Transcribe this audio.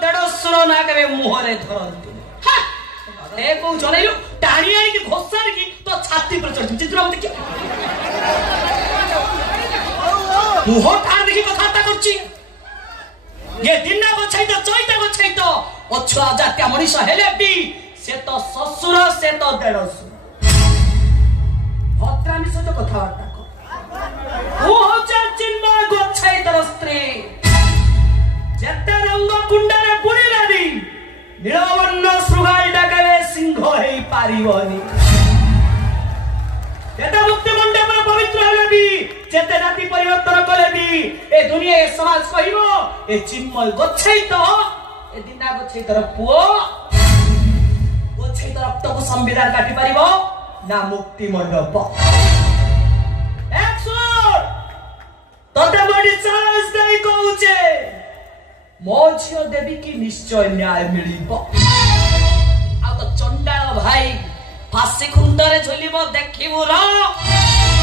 देढ़शुर ना के मुहरे धरती टाणी आनी घोषार की तो छाती पर चढ़ चित्र मत मुह टाण देखी कथा कर ये दिना गछाई तो चैता गछाई तो अछुआ जात्या मनीष हेले भी से तो ससुर से तो देढ़शुर भद्रामी सहित कथबार्ता कर वो होचा चिन्मय गछाई तर स्त्री जेते रंग कुंडरे बुड़ीले भी नीलवर्ण श्रृगाल डाके सिंह हेई पारिबनी जेते मुक्ति मंडप पवित्र हेले भी जेते जाति परिवर्तन कले भी ए दुनिया ए समाज कहिबो ए चिन्मय गछाई तो ए दिना गछाई तर पुओ गछाई तर रक्त को संविधान काटी परिबो ना मुक्ति मंडप तोते बड़ी साहस नहीं कहूचे मो झियो देवी की निश्चय न्याय मिलिबो आ तो चंडाल भाई फांसी खुंडरे झोलिबो देखिबो र